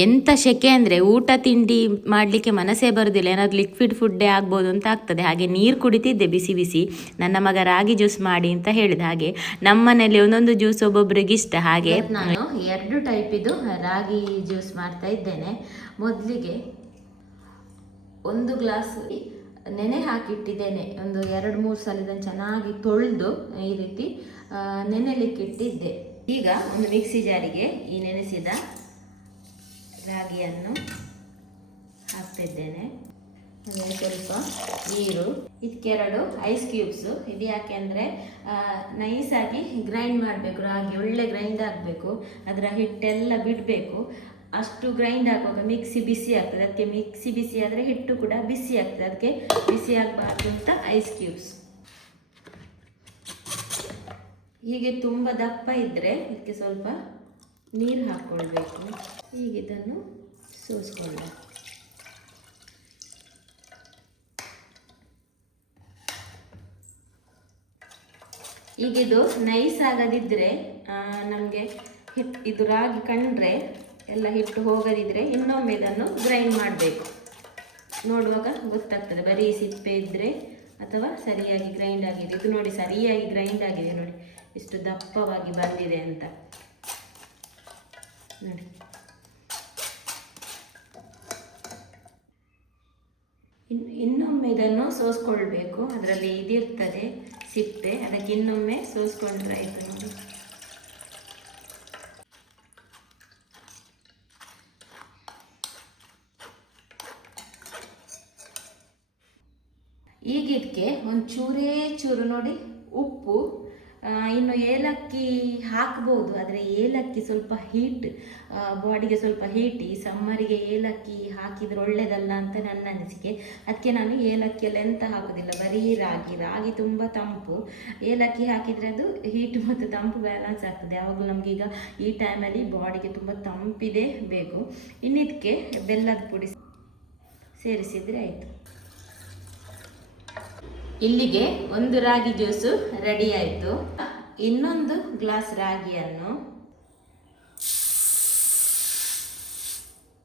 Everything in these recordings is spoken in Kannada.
ಎಂಥ ಸೆಕೆ ಅಂದರೆ ಊಟ ತಿಂಡಿ ಮಾಡಲಿಕ್ಕೆ ಮನಸ್ಸೇ ಬರೋದಿಲ್ಲ. ಏನಾದ್ರು ಲಿಕ್ವಿಡ್ ಫುಡ್ಡೇ ಆಗ್ಬೋದು ಅಂತ ಆಗ್ತದೆ. ಹಾಗೆ ನೀರು ಕುಡಿತಿದ್ದೆ ಬಿಸಿ ಬಿಸಿ. ನನ್ನ ಮಗ ರಾಗಿ ಜ್ಯೂಸ್ ಮಾಡಿ ಅಂತ ಹೇಳಿದ ಹಾಗೆ ನಮ್ಮ ಮನೆಯಲ್ಲಿ ಒಂದೊಂದು ಜ್ಯೂಸ್ ಒಬ್ಬೊಬ್ಬರಿಗೆ ಇಷ್ಟ. ಹಾಗೆ ನಾನು ಎರಡು ಟೈಪ್ ಇದು ರಾಗಿ ಜ್ಯೂಸ್ ಮಾಡ್ತಾ ಇದ್ದೇನೆ. ಮೊದಲಿಗೆ ಒಂದು ಗ್ಲಾಸ್ ನೆನೆ ಹಾಕಿಟ್ಟಿದ್ದೇನೆ. ಒಂದು ಎರಡು ಮೂರು ಸಲ ಇದನ್ನು ಚೆನ್ನಾಗಿ ತೊಳೆದು ಈ ರೀತಿ ನೆನೆಲಿಕ್ಕೆ ಇಟ್ಟಿದ್ದೆ. ಈಗ ಒಂದು ಮಿಕ್ಸಿ ಜಾರಿಗೆ ಈ ನೆನೆಸಿದ ರಾಗಿಯನ್ನು ಹಾಕ್ತಿದ್ದೇನೆ. ಆಮೇಲೆ ಸ್ವಲ್ಪ ನೀರು ಇದಕ್ಕೆರಡು ಐಸ್ ಕ್ಯೂಬ್ಸು ಇದು ಯಾಕೆ ಅಂದರೆ ನೈಸಾಗಿ ಗ್ರೈಂಡ್ ಮಾಡಬೇಕು, ರಾಗಿ ಒಳ್ಳೆ ಗ್ರೈಂಡ್ ಆಗಬೇಕು. ಅದರ ಹಿಟ್ಟೆಲ್ಲ ಬಿಡಬೇಕು. ಅಷ್ಟು ಗ್ರೈಂಡ್ ಆಗುವಾಗ ಮಿಕ್ಸಿ ಬಿಸಿ ಆಗ್ತದೆ. ಅದಕ್ಕೆ ಮಿಕ್ಸಿ ಬಿಸಿ ಆದರೆ ಹಿಟ್ಟು ಕೂಡ ಬಿಸಿ ಆಗ್ತದೆ. ಅದಕ್ಕೆ ಬಿಸಿ ಆಗಬಾರ್ದು ಅಂತ ಐಸ್ ಕ್ಯೂಬ್ಸ್ ಹೀಗೆ ತುಂಬ ದಪ್ಪ ಇದ್ದರೆ ಇದಕ್ಕೆ ಸ್ವಲ್ಪ ನೀರು ಹಾಕ್ಕೊಳ್ಬೇಕು. ಹೀಗೆ ಇದನ್ನು ಸೋಸ್ಕೊಳ್ಳ ಈಗ ಇದು ನೈಸ್ ಆಗದಿದ್ದರೆ ನಮಗೆ ಹಿಟ್ಟು ಇದು ರಾಗಿ ಕಂಡ್ರೆ ಎಲ್ಲ ಹಿಟ್ಟು ಹೋಗದಿದ್ದರೆ ಇನ್ನೊಮ್ಮೆ ಇದನ್ನು ಗ್ರೈಂಡ್ ಮಾಡಬೇಕು. ನೋಡುವಾಗ ಗೊತ್ತಾಗ್ತದೆ, ಬರೀ ಸಿಪ್ಪೆ ಇದ್ದರೆ ಅಥವಾ ಸರಿಯಾಗಿ ಗ್ರೈಂಡ್ ಆಗಿದೆ. ಇದು ನೋಡಿ, ಸರಿಯಾಗಿ ಗ್ರೈಂಡ್ ಆಗಿದೆ ನೋಡಿ. ಇಷ್ಟು ದಪ್ಪವಾಗಿ ಬಂದಿದೆ ಅಂತ. ನೋಡಿ. ಇನ್, ಇನ್ನೊಮ್ಮೆ ಇದನ್ನು ಸೋಸ್ಕೊಳ್ಬೇಕು. ಅದರಲ್ಲಿ ಇದಿರ್ತದೆ, ಸಿಪ್ಪೆ. ಅದಕ್ಕೆ ಇನ್ನೊಮ್ಮೆ ಸೋಸ್ಕೊಂಡ್ರೆ ಆಯಿತು ನೋಡಿ. ಈಗ ಇದಕ್ಕೆ ಒಂದು ಚೂರೇ ಚೂರು ನೋಡಿ. ಉಪ್ಪು ಇನ್ನು ಏಲಕ್ಕಿ ಹಾಕ್ಬೋದು, ಆದರೆ ಏಲಕ್ಕಿ ಸ್ವಲ್ಪ ಹೀಟ್ ಬಾಡಿಗೆ ಸ್ವಲ್ಪ ಹೀಟ್ ಈ ಸಮ್ಮರಿಗೆ ಏಲಕ್ಕಿ ಹಾಕಿದ್ರೆ ಒಳ್ಳೇದಲ್ಲ ಅಂತ ನನ್ನ ಅನಿಸಿಕೆ. ಅದಕ್ಕೆ ನಾನು ಏಲಕ್ಕಿ ಎಲ್ಲ ಎಂತ ಹಾಕೋದಿಲ್ಲ, ಬರೀ ರಾಗಿ ರಾಗಿ ತುಂಬ ತಂಪು. ಏಲಕ್ಕಿ ಹಾಕಿದರೆ ಅದು ಹೀಟ್ ಮತ್ತು ತಂಪು ಬ್ಯಾಲೆನ್ಸ್ ಆಗ್ತದೆ. ಯಾವಾಗಲೂ ನಮಗೀಗ ಈ ಟೈಮಲ್ಲಿ ಬಾಡಿಗೆ ತುಂಬ ತಂಪಿದೆ ಬೇಕು. ಇನ್ನಿದಕ್ಕೆ ಬೆಲ್ಲದ ಪುಡಿ ಸೇರಿಸಿದರೆ ಆಯಿತು. ಇಲ್ಲಿಗೆ ಒಂದು ರಾಗಿ ಜ್ಯೂಸು ರೆಡಿ ಆಯಿತು. ಇನ್ನೊಂದು ಗ್ಲಾಸ್ ರಾಗಿಯನ್ನು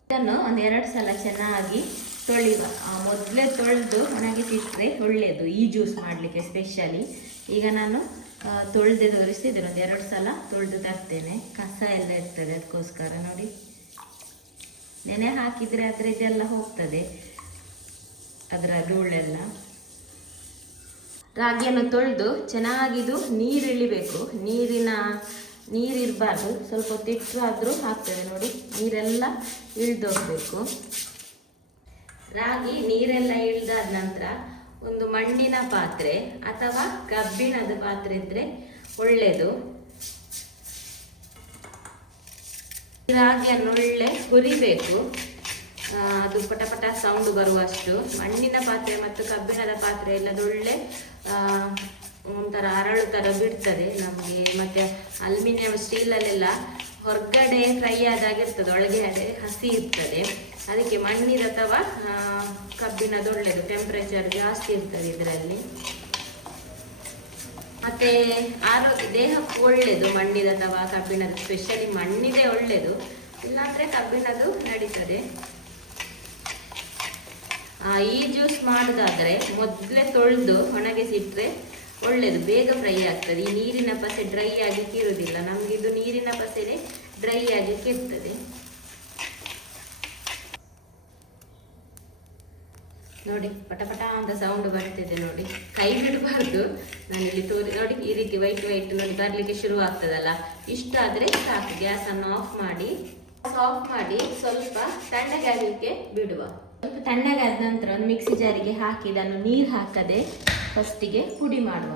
ಇದನ್ನು ಒಂದೆರಡು ಸಲ ಚೆನ್ನಾಗಿ ತೊಳಿವ. ಮೊದಲೇ ತೊಳೆದು ಒಣಗಿಸಿಟ್ಟರೆ ಒಳ್ಳೆಯದು ಈ ಜ್ಯೂಸ್ ಮಾಡಲಿಕ್ಕೆ ಸ್ಪೆಷಲಿ ಈಗ ನಾನು ತೊಳೆದು ತೋರಿಸ್ತಿದ್ದೇನೆ ಒಂದು ಎರಡು ಸಲ ತೊಳೆದು ತರ್ತೇನೆ. ಕಸ ಎಲ್ಲ ಇರ್ತದೆ ಅದಕ್ಕೋಸ್ಕರ, ನೋಡಿ. ನೆನೆ ಹಾಕಿದರೆ ಅದರ ಇದೆಲ್ಲ ಹೋಗ್ತದೆ. ಅದರ ಧೂಳೆಲ್ಲ ರಾಗಿಯನ್ನು ತೊಳೆದು ಚೆನ್ನಾಗಿದು ನೀರು ಇಳಿಬೇಕು ನೀರಿನ, ನೀರಿರಬಾರ್ದು. ಸ್ವಲ್ಪ ಇಟ್ಟರು ಆದರೂ ಹಾಕ್ತೇವೆ ನೋಡಿ. ನೀರೆಲ್ಲ ಇಳಿದೋಗ್ಬೇಕು. ರಾಗಿ ನೀರೆಲ್ಲ ಇಳ್ದಾದ ನಂತರ ಒಂದು ಮಣ್ಣಿನ ಪಾತ್ರೆ ಅಥವಾ ಕಬ್ಬಿಣದ ಪಾತ್ರೆ ಇದ್ದರೆ ಒಳ್ಳೆಯದು ರಾಗಿಯನ್ನು ಒಳ್ಳೆ ಹುರಿಬೇಕು. ಅದು ಪಟ ಪಟ ಸೌಂಡ್ ಬರುವಷ್ಟು ಮಣ್ಣಿನ ಪಾತ್ರೆ ಮತ್ತು ಕಬ್ಬಿಣದ ಪಾತ್ರೆ ಆ, ಒಂಥರ ಅರಳು ಥರ ಬಿಡ್ತದೆ ನಮಗೆ. ಮತ್ತು ಅಲ್ಯೂಮಿನಿಯಂ ಸ್ಟೀಲಲ್ಲೆಲ್ಲ ಹೊರಗಡೆ ಫ್ರೈ ಆದಾಗಿರ್ತದೆ ಒಳಗೆ ಅದೇ ಹಸಿ ಇರ್ತದೆ. ಅದಕ್ಕೆ ಮಣ್ಣಿನ ಅಥವಾ ಕಬ್ಬಿಣದ ಒಳ್ಳೆಯದು ಟೆಂಪ್ರೇಚರ್ ಜಾಸ್ತಿ ಇರ್ತದೆ ಇದರಲ್ಲಿ. ಮತ್ತೆ ಆರೋಗ್ಯ ದೇಹಕ್ಕೂ ಒಳ್ಳೆಯದು ಮಣ್ಣಿದ ಅಥವಾ ಕಬ್ಬಿಣದ. ಸ್ಪೆಷಲಿ ಮಣ್ಣಿದೆ ಒಳ್ಳೆಯದು ಇಲ್ಲಾಂದ್ರೆ ಕಬ್ಬಿಣದು ನಡೀತದೆ. ಈ ಜ್ಯೂಸ್ ಮಾಡೋದಾದರೆ ಮೊದಲೇ ತೊಳೆದು ಒಣಗಿಸಿಟ್ರೆ ಒಳ್ಳೆಯದು ಬೇಗ ಫ್ರೈ ಆಗ್ತದೆ. ಈ ನೀರಿನ ಪಸೆ ಡ್ರೈ ಆಗಿ ಇರುವುದಿಲ್ಲ ನಮ್ಗೆ ಇದು ನೀರಿನ ಪಸೆನೆ ಡ್ರೈ ಆಗಿ ಇರ್ತದೆ ನೋಡಿ ಪಟ ಪಟ ಅಂತ ಸೌಂಡ್ ಬರ್ತಿದೆ ನೋಡಿ. ಕೈ ಬಿಡಬಾರ್ದು. ನಾನು ಇಲ್ಲಿ ತೋರಿ, ನೋಡಿ, ಈ ರೀತಿ ವೈಟ್ ವೈಟ್ ನೋಡಿ ಬರಲಿಕ್ಕೆ ಶುರು ಆಗ್ತದಲ್ಲ. ಇಷ್ಟ ಆದ್ರೆ ಸಾಕು. ಗ್ಯಾಸ್ ಅನ್ನು ಆಫ್ ಮಾಡಿ ಆಫ್ ಮಾಡಿ ಸ್ವಲ್ಪ ತಣ್ಣಗಾಗಲಿಕ್ಕೆ ಬಿಡುವ. ತಣ್ಣಗಾದ ನಂತರ ಒಂದು ಮಿಕ್ಸಿ ಜಾರಿಗೆ ಹಾಕಿ, ಇದನ್ನು ನೀರು ಹಾಕದೆ ಫಸ್ಟಿಗೆ ಪುಡಿ ಮಾಡುವ.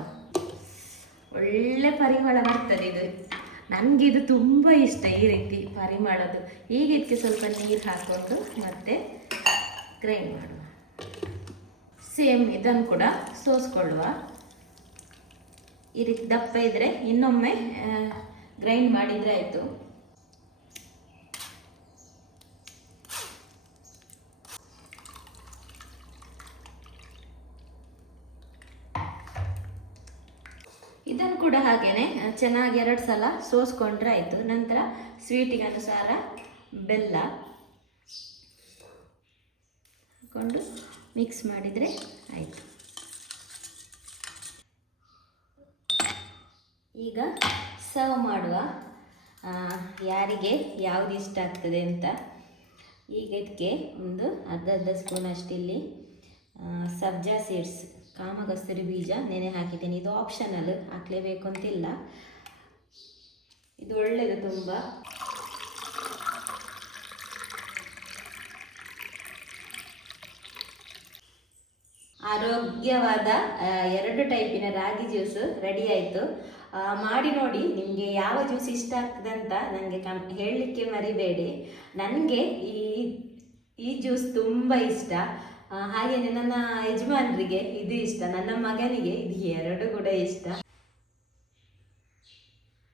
ಒಳ್ಳೆ ಪರಿಮಳ ಬರ್ತದೆ ಇದು. ನನಗೆ ಇದು ತುಂಬ ಇಷ್ಟ ಈ ರೀತಿ ಪರಿಮಳದು ಈಗ ಇದಕ್ಕೆ ಸ್ವಲ್ಪ ನೀರು ಹಾಕೊಂಡು ಮತ್ತೆ ಗ್ರೈಂಡ್ ಮಾಡುವ. ಸೇಮ್ ಇದನ್ನು ಕೂಡ ಸೋಸ್ಕೊಳ್ಳುವ. ಈ ರೀತಿ ದಪ್ಪ ಇದ್ದರೆ ಇನ್ನೊಮ್ಮೆ ಗ್ರೈಂಡ್ ಮಾಡಿದರೆ ಆಯಿತು. ಇದನ್ನು ಕೂಡ ಹಾಗೆಯೇ ಚೆನ್ನಾಗಿ ಎರಡು ಸಲ ಸೋಸ್ಕೊಂಡ್ರೆ ಆಯಿತು. ನಂತರ ಸ್ವೀಟಿಗೆ ಅನುಸಾರ ಬೆಲ್ಲ ಹಾಕ್ಕೊಂಡು ಮಿಕ್ಸ್ ಮಾಡಿದರೆ ಆಯಿತು. ಈಗ ಸರ್ವ್ ಮಾಡುವ ಯಾರಿಗೆ ಯಾವುದು ಇಷ್ಟ ಆಗ್ತದೆ ಅಂತ. ಈಗ ಇದಕ್ಕೆ ಒಂದು ಅರ್ಧ ಅರ್ಧ ಸ್ಪೂನ್ ಅಷ್ಟಿಲ್ಲಿ ಸಬ್ಜಾ ಸೀಡ್ಸ್. ಕಾಮಕಸ್ತೂರಿ ಬೀಜ ನೆನೆ ಹಾಕಿದ್ದೇನೆ. ಇದು ಆಪ್ಷನಲ್ ಹಾಕಲೇಬೇಕು ಅಂತಿಲ್ಲ. ಇದು ಒಳ್ಳೆಯದು ತುಂಬ. ಆರೋಗ್ಯವಾದ ಎರಡು ಟೈಪಿನ ರಾಗಿ ಜ್ಯೂಸ್ ರೆಡಿ ಆಯಿತು. ಮಾಡಿ ನೋಡಿ ನಿಮಗೆ ಯಾವ ಜ್ಯೂಸ್ ಇಷ್ಟ ಅಂತ ನನಗೆ ಕಮ್, ಹೇಳಲಿಕ್ಕೆ ಮರಿಬೇಡಿ. ನನಗೆ ಈ ಈ ಜ್ಯೂಸ್ ತುಂಬ ಇಷ್ಟ. ಹಾಗೆಯೇ ನನ್ನ ಯಜಮಾನರಿಗೆ ಇದು ಇಷ್ಟ ನನ್ನ ಮಗನಿಗೆ ಇದು ಎರಡು ಕೂಡ ಇಷ್ಟ.